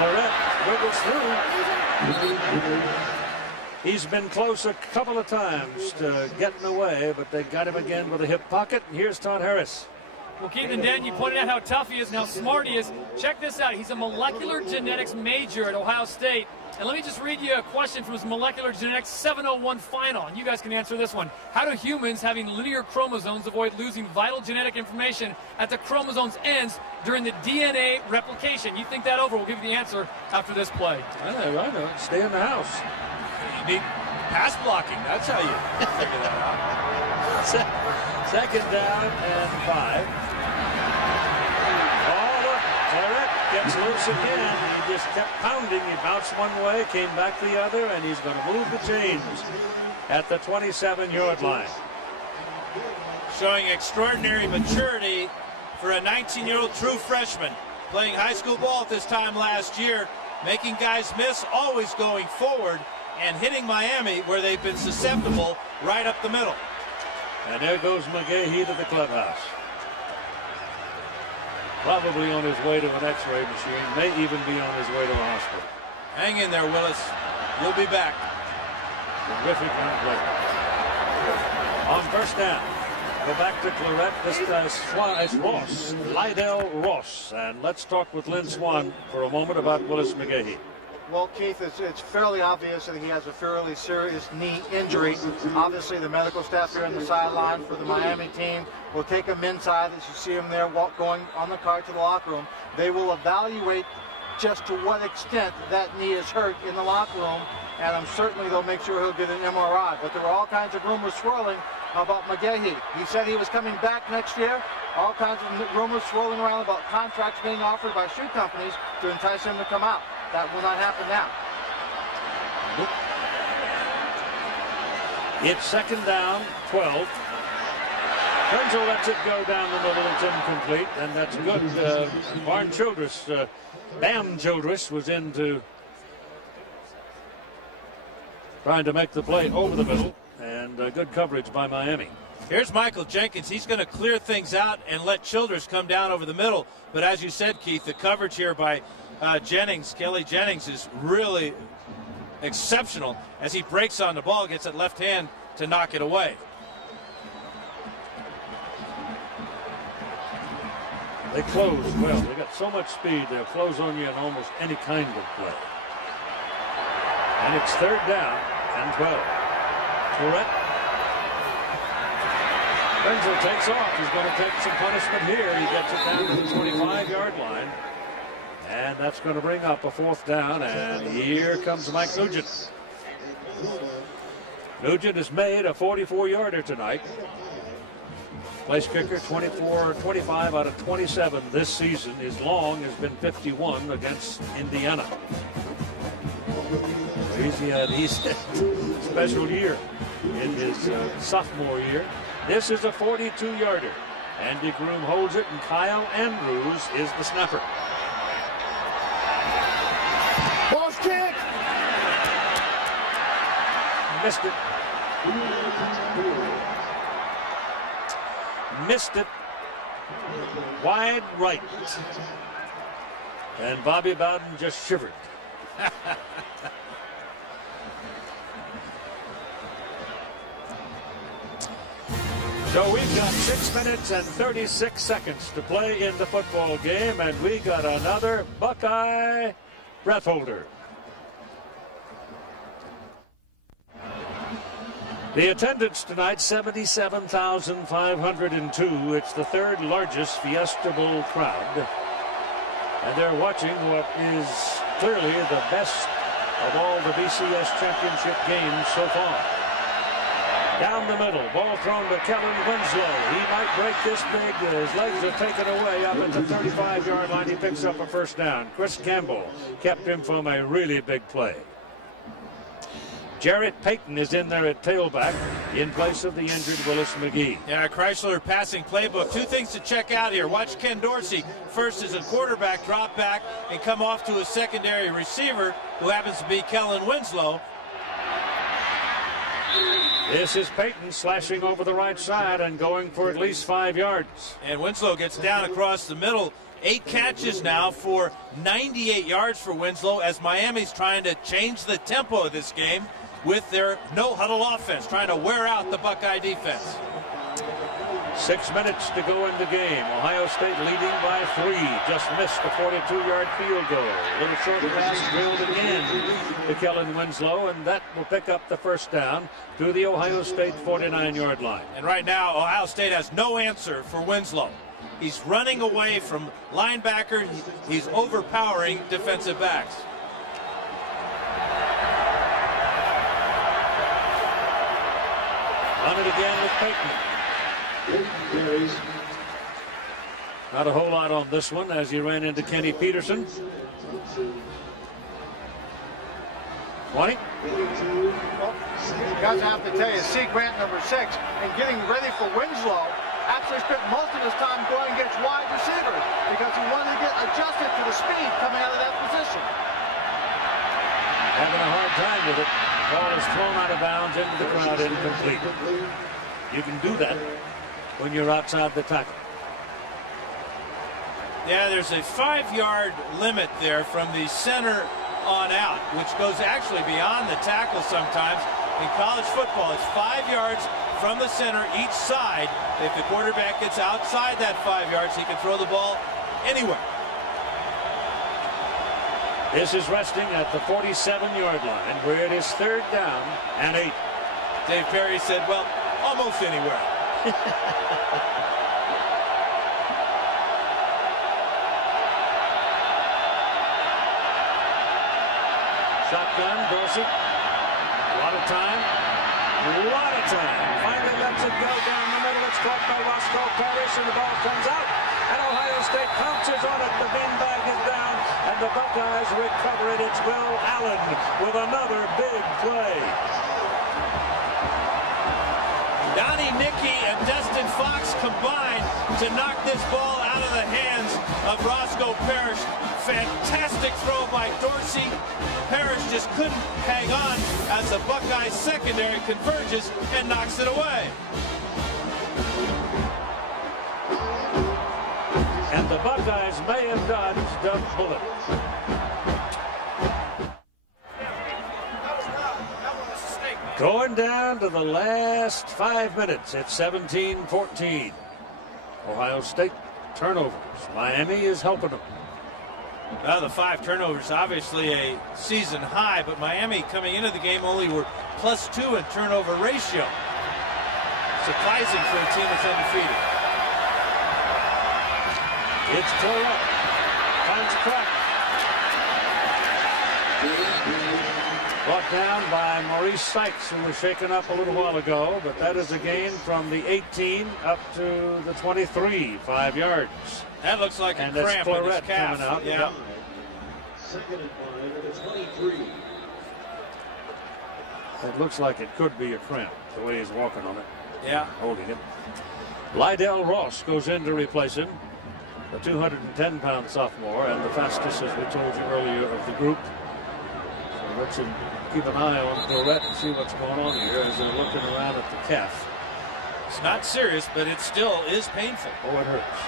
Florette wiggles through. He's been close a couple of times to getting away, but they got him again with a hip pocket. And here's Todd Harris. Well, Keith and Dan, you pointed out how tough he is and how smart he is. Check this out. He's a molecular genetics major at Ohio State. And let me just read you a question from his molecular genetics 701 final. And you guys can answer this one. How do humans having linear chromosomes avoid losing vital genetic information at the chromosomes ends during the DNA replication? You think that over. We'll give you the answer after this play. I know. Stay in the house. You need pass blocking. That's how you figure that out. Second down and 5. Gets loose again. He just kept pounding. He bounced one way, came back the other, and he's going to move the chains at the 27-yard line. Showing extraordinary maturity for a 19-year-old true freshman. Playing high school ball at this time last year, making guys miss, always going forward, and hitting Miami where they've been susceptible right up the middle. And there goes McGahee to the clubhouse. Probably on his way to an x-ray machine, may even be on his way to a hospital. Hang in there, Willis. You'll be back. Terrific run play. On first down, go back to Claret. This is Ross, Lydell Ross. And let's talk with Lynn Swan for a moment about Willis McGahee. Well, Keith, it's fairly obvious that he has a fairly serious knee injury. Obviously, the medical staff here on the sideline for the Miami team will take him inside as you see him there going on the car to the locker room. They will evaluate just to what extent that knee is hurt in the locker room, and I'm certainly they'll make sure he'll get an MRI. But there were all kinds of rumors swirling about McGahee. He said he was coming back next year. All kinds of rumors swirling around about contracts being offered by shoe companies to entice him to come out. That will not happen now. It's second down, 12. Krenzel lets it go down the middle. It's incomplete, and that's good. Barn Childress, Bam Childress was into trying to make the play over the middle, and good coverage by Miami. Here's Michael Jenkins. He's going to clear things out and let Childress come down over the middle. But as you said, Keith, the coverage here by Kelly Jennings is really exceptional as he breaks on the ball, gets that left hand to knock it away. They close well. They got so much speed, they'll close on you in almost any kind of play. And it's third down and 12. Tourette. Krenzel takes off. He's going to take some punishment here. He gets it down to the 25-yard line. And that's going to bring up a fourth down. And here comes Mike Nugent. Nugent has made a 44-yarder tonight. Place kicker, 25 out of 27 this season. His long has been 51 against Indiana. He's had a special year in his sophomore year. This is a 42-yarder. Andy Groom holds it, and Kyle Andrews is the snapper. Ball's kick. Missed it. Missed it. Wide right. And Bobby Bowden just shivered. So we've got 6 minutes and 36 seconds to play in the football game, and we got another Buckeye breath holder. The attendance tonight, 77,502. It's the third largest Fiesta Bowl crowd. And they're watching what is clearly the best of all the BCS championship games so far. Down the middle, ball thrown to Kellen Winslow. He might break this big. His legs are taken away up at the 35-yard line. He picks up a first down. Chris Campbell kept him from a really big play. Jarrett Payton is in there at tailback in place of the injured Willis McGahee. Yeah, Chrysler passing playbook. Two things to check out here. Watch Ken Dorsey. First is a quarterback drop back and come off to a secondary receiver who happens to be Kellen Winslow. This is Payton slashing over the right side and going for at least 5 yards. And Winslow gets down across the middle 8 catches now for 98 yards for Winslow, as Miami's trying to change the tempo of this game with their no-huddle offense, trying to wear out the Buckeye defense. 6 minutes to go in the game. Ohio State leading by 3. Just missed a 42-yard field goal. A little short pass drilled again to Kellen Winslow, and that will pick up the first down to the Ohio State 49-yard line. And right now, Ohio State has no answer for Winslow. He's running away from linebacker. He's overpowering defensive backs. On it again with Peyton. Not a whole lot on this one as he ran into Kenny Peterson. 20. Guys, I have to tell you, C. Grant, number 6, and getting ready for Winslow, actually spent most of his time going against wide receivers because he wanted to get adjusted to the speed coming out of that position. Having a hard time with it. Ball is thrown out of bounds into the crowd, incomplete. You can do that when you're outside the tackle. Yeah, there's a 5-yard limit there from the center on out, which goes actually beyond the tackle sometimes. In college football, it's 5 yards from the center each side. If the quarterback gets outside that 5 yards, he can throw the ball anywhere. This is resting at the 47-yard line, where it is 3rd down and 8. Dave Perry said, well, almost anywhere. Shotgun, Dorsey. A lot of time. Finally lets it go down the middle. It's caught by Roscoe Parrish, and the ball comes out. And Ohio State pounces on it. The beanbag is down, and the Buckeyes recover it. It's Will Allen with another big play. Donnie Nicky and Destin Fox combined to knock this ball out of the hands of Roscoe Parrish. Fantastic throw by Dorsey. Parrish just couldn't hang on as the Buckeyes secondary converges and knocks it away. And the Buckeyes may have dodged a bullet. Going down to the last 5 minutes. It's 17-14. Ohio State turnovers. Miami is helping them. Well, the 5 turnovers, obviously a season high, but Miami coming into the game only were +2 in turnover ratio. Surprising for a team that's undefeated. It's Torrett. Finds a crack. Brought down by Maurice Sykes, who was shaken up a little while ago, but that is a gain from the 18 up to the 23, 5 yards. That looks like a cramp in his calf. Coming out. Yeah. Second and 5 at the 23. It looks like it could be a cramp, the way he's walking on it. Yeah. Holding it. Lydell Ross goes in to replace him, the 210-pound sophomore, and the fastest, as we told you earlier, of the group. So let's keep an eye on Dorette and see what's going on here as they're looking around at the calf. It's not serious, but it still is painful. Oh, it hurts.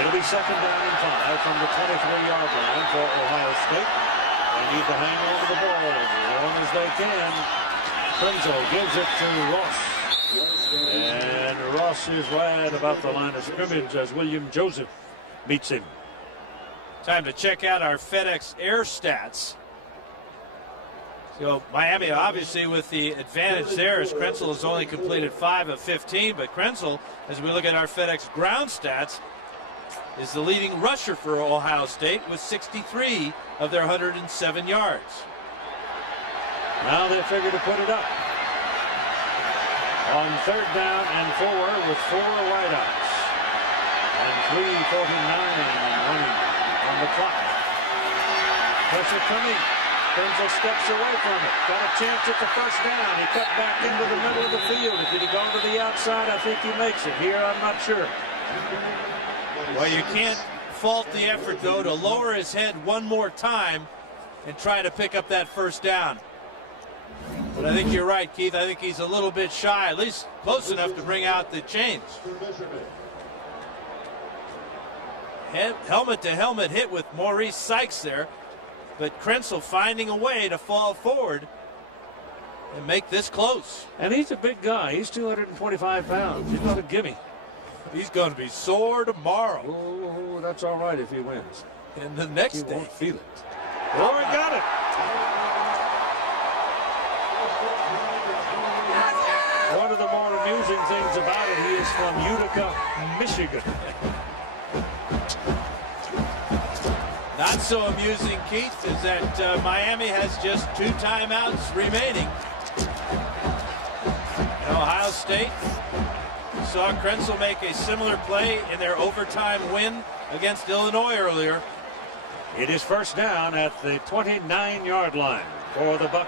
It'll be 2nd down and 5 from the 23-yard line for Ohio State. They need to hang on to the ball as long as they can. Prinzo gives it to Ross. And Ross is right about the line of scrimmage as William Joseph meets him. Time to check out our FedEx Air stats. So Miami obviously with the advantage there, as Krenzel has only completed 5 of 15, but Krenzel, as we look at our FedEx ground stats, is the leading rusher for Ohio State with 63 of their 107 yards. Now they figure to put it up. On 3rd down and 4 with 4 wideouts. And 3:49 running on the clock. Pressure coming. Krenzel steps away from it. Got a chance at the 1st down. He cut back into the middle of the field. If he'd gone to the outside, I think he makes it. Here, I'm not sure. Well, you can't fault the effort, though, to lower his head one more time and try to pick up that 1st down. But I think you're right, Keith. I think he's a little bit shy, at least close enough to bring out the chains. Helmet-to-helmet hit with Maurice Sykes there, but Krenzel finding a way to fall forward and make this close. And he's a big guy. He's 225 pounds. He's not a gimme. He's going to be sore tomorrow. Oh, that's all right if he wins. And the next He day. won't feel it. Oh, he got it. One of the more amusing things about it, he is from Utica, Michigan. Not so amusing, Keith, is that Miami has just 2 timeouts remaining. And Ohio State saw Krenzel make a similar play in their overtime win against Illinois earlier. It is first down at the 29-yard line for the Buckeyes.